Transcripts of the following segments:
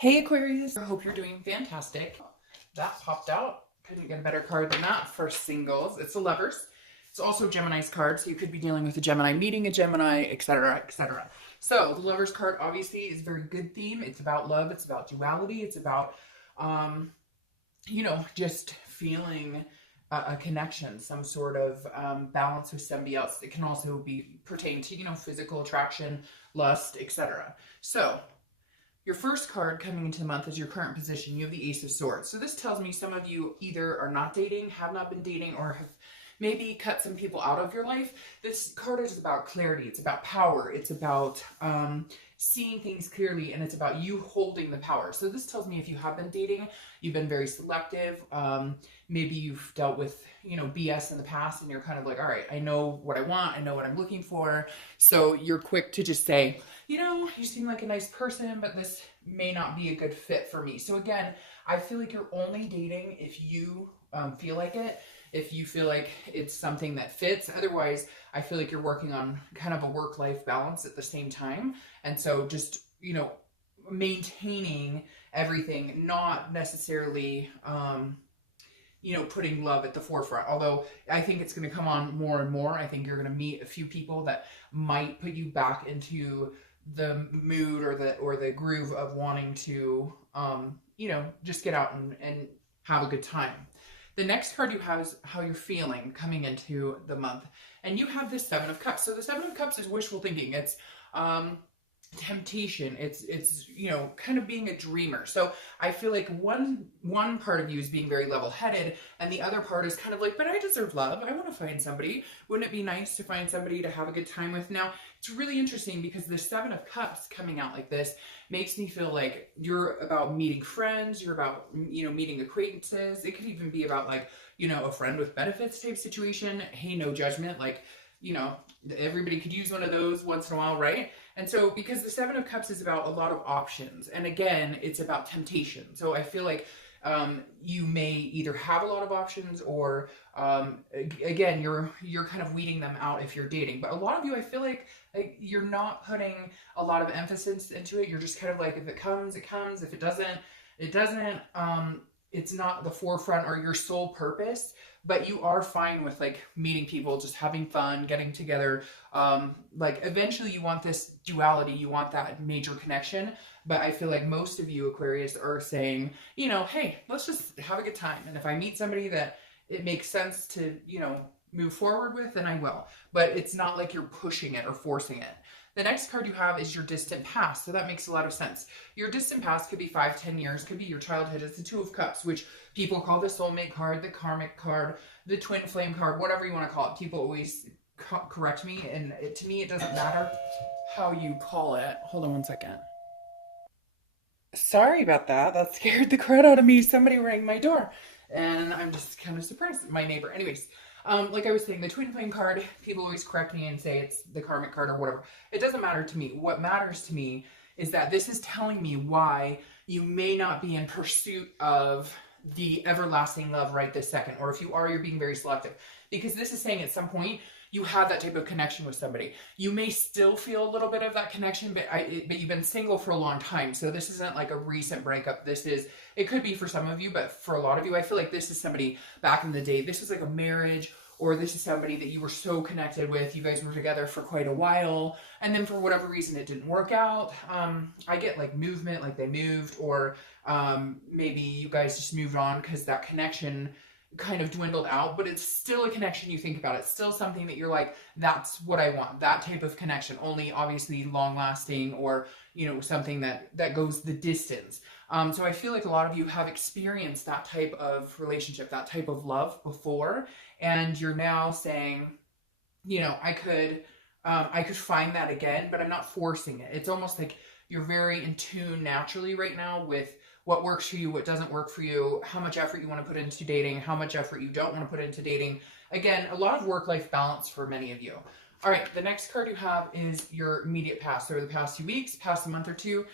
Hey Aquarius, I hope you're doing fantastic. That popped out. Couldn't get a better card than that for singles. It's the Lovers. It's also Gemini's card, so you could be dealing with a Gemini, meeting a Gemini, etc., etc. So the Lovers card obviously is a very good theme. It's about love. It's about duality. It's about, just feeling a connection, some sort of balance with somebody else. It can also be pertain to, physical attraction, lust, etc. So your first card coming into the month is your current position. You have the Ace of Swords. So this tells me some of you either are not dating, have not been dating, or have maybe cut some people out of your life. This card is about clarity. It's about power. It's about seeing things clearly, and it's about you holding the power. So this tells me if you have been dating, you've been very selective. Maybe you've dealt with, BS in the past, and you're kind of like, all right, I know what I want. I know what I'm looking for. So you're quick to just say, you seem like a nice person, but this may not be a good fit for me. So again, I feel like you're only dating if you feel like it, if you feel like it's something that fits. Otherwise, I feel like you're working on kind of a work-life balance at the same time. And so just, maintaining everything, not necessarily, putting love at the forefront. Although I think it's going to come on more and more. I think you're going to meet a few people that might put you back into the mood or the groove of wanting to, just get out and have a good time. The next card you have is how you're feeling coming into the month. And you have this Seven of Cups. So the Seven of Cups is wishful thinking. It's temptation. It's kind of being a dreamer. So I feel like one part of you is being very level-headed, and the other part is kind of like, but I deserve love. I want to find somebody. Wouldn't it be nice to find somebody to have a good time with? Now, it's really interesting because the Seven of Cups coming out like this makes me feel like you're about meeting friends, you're about, meeting acquaintances. It could even be about like, a friend with benefits type situation. Hey, no judgment. Like, everybody could use one of those once in a while, right? And so because the Seven of Cups is about a lot of options, and again, it's about temptation. So I feel like you may either have a lot of options, or again, you're kind of weeding them out if you're dating. But a lot of you, I feel like you're not putting a lot of emphasis into it. You're just kind of like, if it comes, it comes. If it doesn't, it doesn't. It's not the forefront or your sole purpose, but you are fine with like meeting people, just having fun, getting together. Like eventually you want this duality, you want that major connection. But I feel like most of you Aquarius are saying, hey, let's just have a good time. And if I meet somebody that it makes sense to, move forward with, then I will. But it's not like you're pushing it or forcing it. The next card you have is your distant past. So that makes a lot of sense. Your distant past could be 5-10 years, could be your childhood. It's the Two of Cups, which people call the soulmate card, the karmic card, the twin flame card, whatever you want to call it. People always correct me, and to me, it doesn't matter how you call it. Hold on one second. Sorry about that. That scared the crud out of me. Somebody rang my door, and I'm just kind of surprised. My neighbor. Anyways, like I was saying, the twin flame card, people always correct me and say it's the karmic card or whatever. It doesn't matter to me. What matters to me is that this is telling me why you may not be in pursuit of the everlasting love right this second. Or if you are, you're being very selective. Because this is saying at some point, you have that type of connection with somebody. You may still feel a little bit of that connection, but you've been single for a long time. So this isn't like a recent breakup. It could be for some of you, but for a lot of you, I feel like this is somebody back in the day. This is like a marriage, or this is somebody that you were so connected with. You guys were together for quite a while, and then for whatever reason, it didn't work out. I get like movement, like they moved, or maybe you guys just moved on because that connection kind of dwindled out, but it's still a connection you think about. It's still something that you're like, that's what I want, that type of connection, only obviously long lasting, or something that goes the distance. So I feel like a lot of you have experienced that type of relationship, that type of love before, and you're now saying, I could find that again, but I'm not forcing it. It's almost like you're very in tune naturally right now with what works for you, what doesn't work for you, how much effort you want to put into dating, how much effort you don't want to put into dating. Again, a lot of work-life balance for many of you. All right, the next card you have is your immediate past, or the past 2 weeks, past a month or two.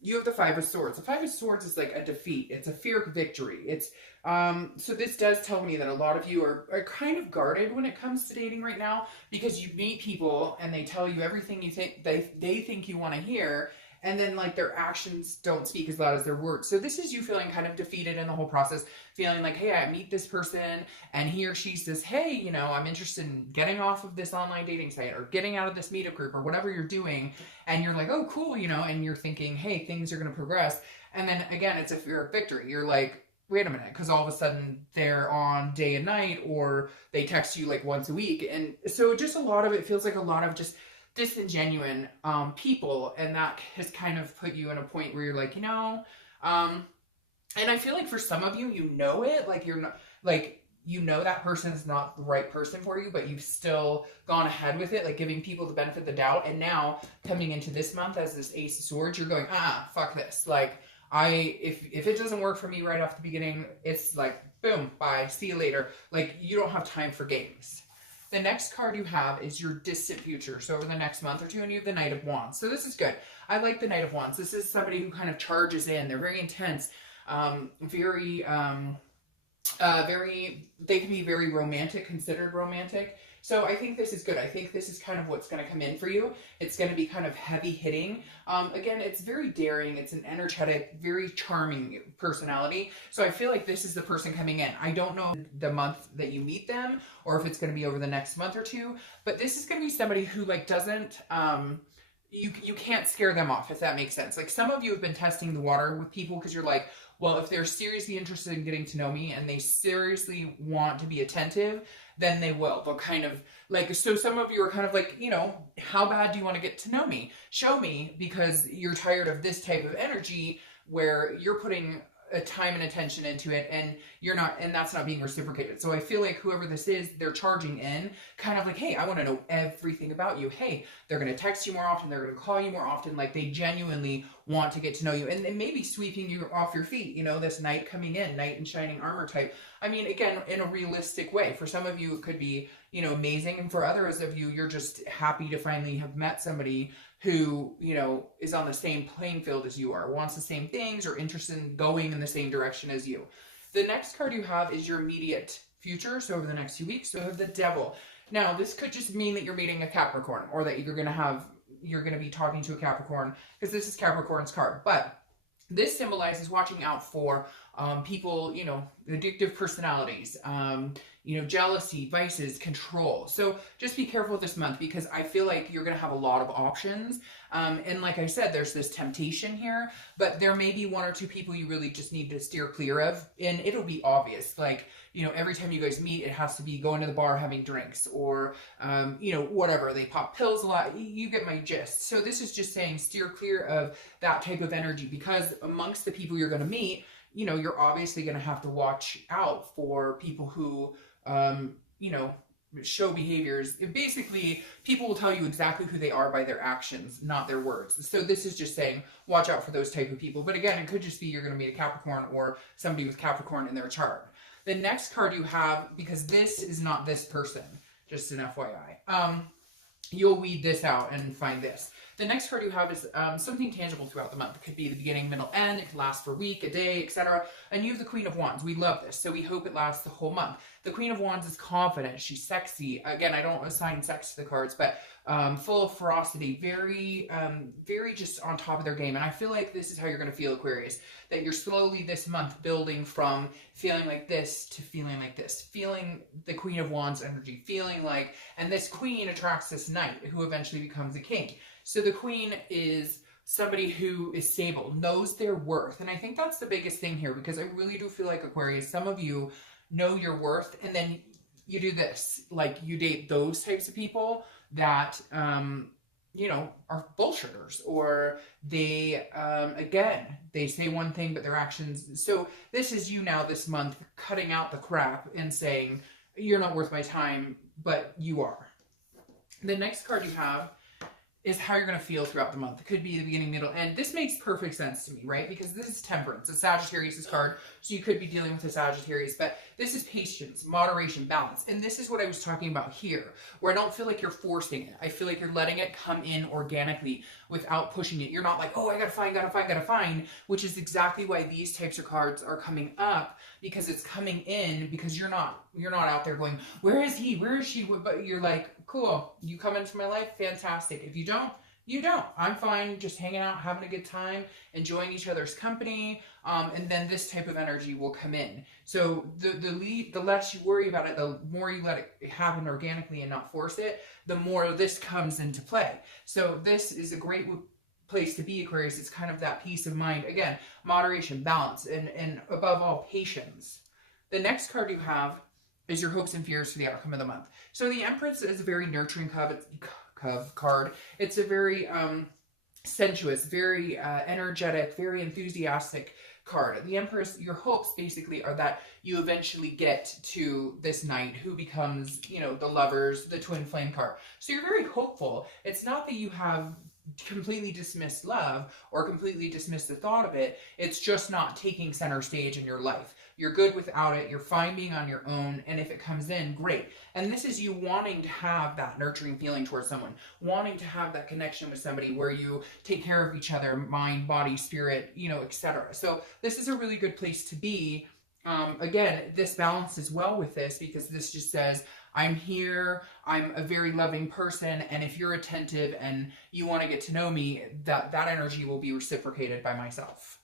You have the Five of Swords. The Five of Swords is like a defeat. It's a fear of victory. It's so this does tell me that a lot of you are kind of guarded when it comes to dating right now, because you meet people and they tell you everything you think they think you want to hear, and then like their actions don't speak as loud as their words. So this is you feeling kind of defeated in the whole process, feeling like, hey, I meet this person and he or she says, hey, you know, I'm interested in getting off of this online dating site or getting out of this meetup group or whatever you're doing. And you're like, oh, cool, you know, and you're thinking, hey, things are going to progress. And then again, it's a fear of victory. You're like, wait a minute, because all of a sudden they're on day and night, or they text you like once a week. And so just a lot of it feels like a lot of just disingenuine people, and that has kind of put you in a point where you're like, you know, and I feel like for some of you, you know it, like you're not, like, you know that person is not the right person for you, but you've still gone ahead with it, like giving people the benefit of the doubt. And now coming into this month as this Ace of Swords, you're going, fuck this. Like, if it doesn't work for me right off the beginning, it's like, boom, bye, see you later. Like, you don't have time for games. The next card you have is your distant future. So over the next month or two, and you have the Knight of Wands. So this is good. I like the Knight of Wands. This is somebody who kind of charges in. They're very intense, very, they can be very romantic, considered romantic. So I think this is good. I think this is kind of what's going to come in for you. It's going to be kind of heavy hitting. Again, it's very daring. It's an energetic, very charming personality. So I feel like this is the person coming in. I don't know the month that you meet them or if it's going to be over the next month or two, but this is going to be somebody who like doesn't, you can't scare them off, if that makes sense. Like some of you have been testing the water with people because you're like, well, if they're seriously interested in getting to know me and they seriously want to be attentive, then they will. But kind of like, so some of you are kind of like, you know, how bad do you want to get to know me? Show me, because you're tired of this type of energy where you're putting a time and attention into it and you're not, and that's not being reciprocated. So I feel like whoever this is, they're charging in kind of like, hey, I want to know everything about you. Hey, they're going to text you more often. They're going to call you more often. Like they genuinely want to get to know you, and maybe sweeping you off your feet, you know, this knight coming in, knight in shining armor type. I mean, again, in a realistic way. For some of you, it could be, you know, amazing. And for others of you, you're just happy to finally have met somebody who, you know, is on the same playing field as you are, wants the same things, or interested in going in the same direction as you. The next card you have is your immediate future, so over the next few weeks. So you have the Devil. Now, this could just mean that you're meeting a Capricorn, or that you're going to be talking to a Capricorn, because this is Capricorn's card. But this symbolizes watching out for people, you know, addictive personalities, you know, jealousy, vices, control. So just be careful this month, because I feel like you're going to have a lot of options. And like I said, there's this temptation here, but there may be one or two people you really just need to steer clear of. And it'll be obvious. Like, you know, every time you guys meet, it has to be going to the bar, having drinks, or, you know, whatever. They pop pills a lot. You get my gist. So this is just saying steer clear of that type of energy, because amongst the people you're going to meet, you know, you're obviously going to have to watch out for people who, you know, show behaviors. Basically, people will tell you exactly who they are by their actions, not their words. So this is just saying, watch out for those type of people. But again, it could just be you're going to meet a Capricorn or somebody with Capricorn in their chart. The next card you have, because this is not this person, just an FYI, you'll weed this out and find this. The next card you have is something tangible throughout the month. It could be the beginning, middle, end. It could last for a week, a day, etc. And you have the Queen of Wands. We love this, so we hope it lasts the whole month. The Queen of Wands is confident. She's sexy. Again, I don't assign sex to the cards, but full of ferocity, very just on top of their game. And I feel like this is how you're going to feel, Aquarius, that you're slowly this month building from feeling like this to feeling like this, feeling the Queen of Wands energy, feeling like, and this queen attracts this knight who eventually becomes a king. So the queen is somebody who is stable, knows their worth. And I think that's the biggest thing here, because I really do feel like, Aquarius, some of you know your worth, and then you do this, like you date those types of people that, you know, are bullshitters, or they, again, they say one thing, but their actions. So this is you now this month cutting out the crap and saying, you're not worth my time, but you are. The next card you have is how you're going to feel throughout the month. It could be the beginning, middle, end. This makes perfect sense to me, right? Because this is Temperance, a Sagittarius card, so you could be dealing with a Sagittarius, but this is patience, moderation, balance. And this is what I was talking about here, where I don't feel like you're forcing it. I feel like you're letting it come in organically without pushing it. You're not like, oh, I gotta find, which is exactly why these types of cards are coming up, because it's coming in, because you're not out there going, where is he? Where is she? But you're like, cool, you come into my life, fantastic. If you don't, You don't. I'm fine just hanging out, having a good time, enjoying each other's company, and then this type of energy will come in. So the less you worry about it, the more you let it happen organically and not force it, the more this comes into play. So this is a great place to be, Aquarius. It's kind of that peace of mind. Again, moderation, balance, and above all, patience. The next card you have is your hopes and fears for the outcome of the month. So the Empress is a very nurturing card. It's a very sensuous, very energetic, very enthusiastic card. The Empress, your hopes basically are that you eventually get to this knight who becomes, you know, the lovers, the twin flame card. So you're very hopeful. It's not that you have completely dismissed love or completely dismissed the thought of it. It's just not taking center stage in your life. You're good without it. You're fine being on your own. And if it comes in, great. And this is you wanting to have that nurturing feeling towards someone, wanting to have that connection with somebody where you take care of each other, mind, body, spirit, you know, etc. So this is a really good place to be. Again, this balances well with this because this just says, I'm here, I'm a very loving person, and if you're attentive and you want to get to know me, that energy will be reciprocated by myself.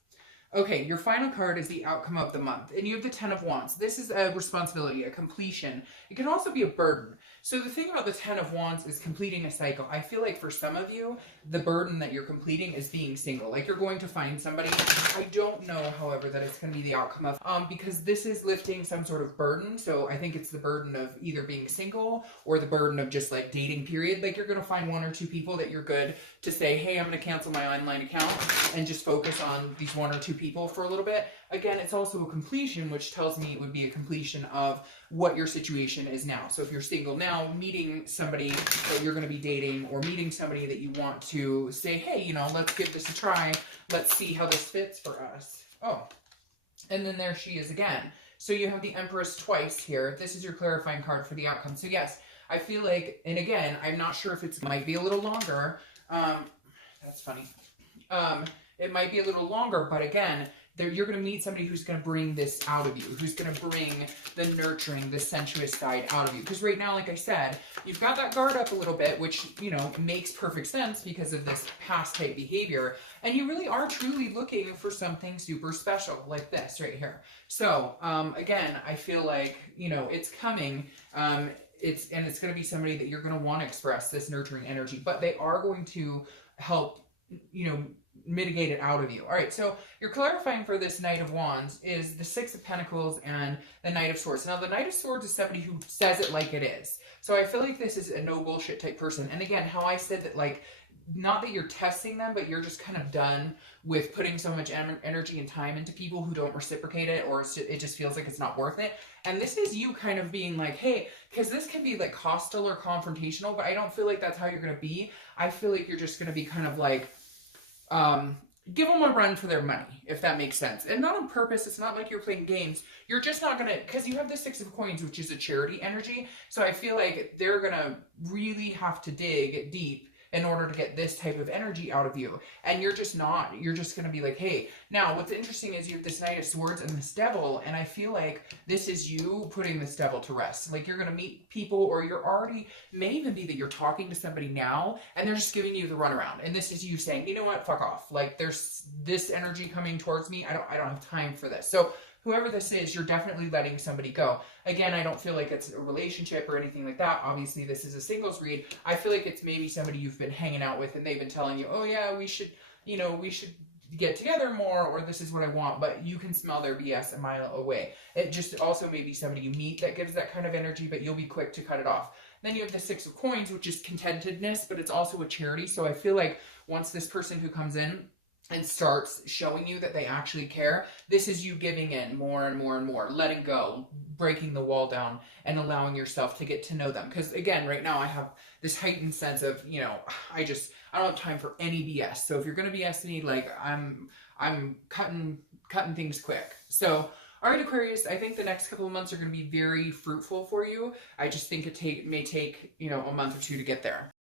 Okay, your final card is the outcome of the month, and you have the Ten of Wands. This is a responsibility, a completion. It can also be a burden. So the thing about the Ten of Wands is completing a cycle. I feel like for some of you, the burden that you're completing is being single. Like you're going to find somebody. I don't know, however, that it's going to be the outcome of, because this is lifting some sort of burden. So I think it's the burden of either being single or the burden of just like dating period. Like you're going to find one or two people that you're good to say, hey, I'm going to cancel my online account and just focus on these one or two people for a little bit. Again, it's also a completion, which tells me it would be a completion of what your situation is now. So if you're single now, meeting somebody that you're going to be dating or meeting somebody that you want to say, hey, you know, let's give this a try. Let's see how this fits for us. Oh, and then there she is again. So you have the Empress twice here. This is your clarifying card for the outcome. So yes, I feel like, and again, I'm not sure if it might be a little longer. That's funny. It might be a little longer, but again, you're going to meet somebody who's going to bring this out of you, who's going to bring the nurturing, the sensuous side out of you. Because right now, like I said, you've got that guard up a little bit, which, you know, makes perfect sense because of this past type behavior. And you really are truly looking for something super special like this right here. So, again, I feel like, you know, it's coming. It's going to be somebody that you're going to want to express this nurturing energy, but they are going to help, you know, mitigate it out of you. All right, so you're clarifying for this Knight of Wands is the Six of Pentacles and the Knight of Swords. Now, the Knight of Swords is somebody who says it like it is. So I feel like this is a no bullshit type person. And again, how I said that, like, not that you're testing them, but you're just kind of done with putting so much energy and time into people who don't reciprocate it, or it just feels like it's not worth it. And this is you kind of being like, hey, because this can be like hostile or confrontational, but I don't feel like that's how you're going to be. I feel like you're just going to be kind of like, give them a run for their money, if that makes sense. And not on purpose. It's not like you're playing games. You're just not going to, because you have the Six of Coins, which is a charity energy. So I feel like they're going to really have to dig deep in order to get this type of energy out of you. And you're just not. You're just going to be like, hey. Now, what's interesting is you have this Knight of Swords and this Devil, and I feel like this is you putting this Devil to rest. Like, you're going to meet people, or you're already, may even be that you're talking to somebody now, and they're just giving you the runaround. And this is you saying, you know what, fuck off. Like, there's this energy coming towards me. I don't have time for this. So whoever this is, you're definitely letting somebody go. Again, I don't feel like it's a relationship or anything like that. Obviously, this is a singles read. I feel like it's maybe somebody you've been hanging out with and they've been telling you, oh yeah, we should get together more, or this is what I want, but you can smell their BS a mile away. It just also may be somebody you meet that gives that kind of energy, but you'll be quick to cut it off. Then you have the Six of Coins, which is contentedness, but it's also a charity. So I feel like once this person who comes in and starts showing you that they actually care, this is you giving in more and more and more, letting go, breaking the wall down, and allowing yourself to get to know them. Because again, right now I have this heightened sense of, you know, I don't have time for any BS. So if you're going to BS me, like, I'm cutting things quick. So, all right, Aquarius, I think the next couple of months are going to be very fruitful for you. I just think it may take, you know, a month or two to get there.